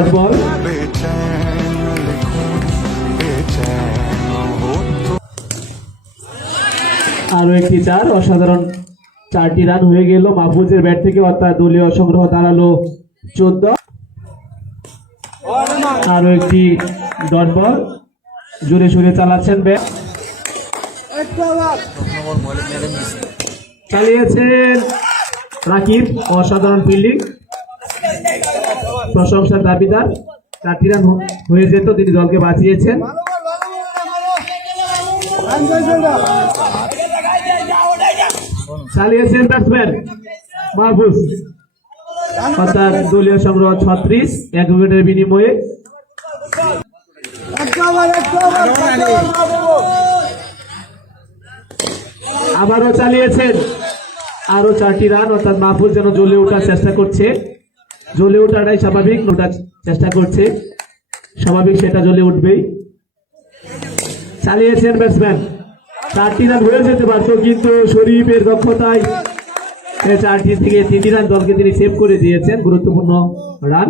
তারপর? আরও একটি চার, অসাধারণ চারটি রান হয়ে গেল। মাহফুজের ব্যাট থেকে অর্থাৎ দলীয় সংগ্রহ দাঁড়াল চোদ্দ। আরও একটি ডট বল জোরে সুরে চালাচ্ছেন ব্যাট। চালিয়েছেন রাকিব, অসাধারণ ফিল্ডিং প্রশংসার দাবিদার চারটি রান হয়ে যেত, তিনি দলকে বাঁচিয়েছেন। চালিয়েছেন ব্যাটসম্যান মাহফুজ। অর্থাৎ দলীয় সংগ্রহ ছত্রিশ, এক উইকেটের বিনিময়ে। আবারও চালিয়েছেন। আরও চারটি রান, অর্থাৎ মাহফুজ যেন জ্বলে ওঠার চেষ্টা করছে। জ্বলে ওঠাটাই স্বাভাবিক, ওটা চেষ্টা করছে। স্বাভাবিক সেটা জ্বলে উঠবেই। চালিয়েছেন ব্যাটসম্যান চারটি রান হয়ে যেতে পারতো, কিন্তু শরীফের দক্ষতায় চারটি থেকে তিনটি রান দলকে তিনি সেভ করে দিয়েছেন, গুরুত্বপূর্ণ রান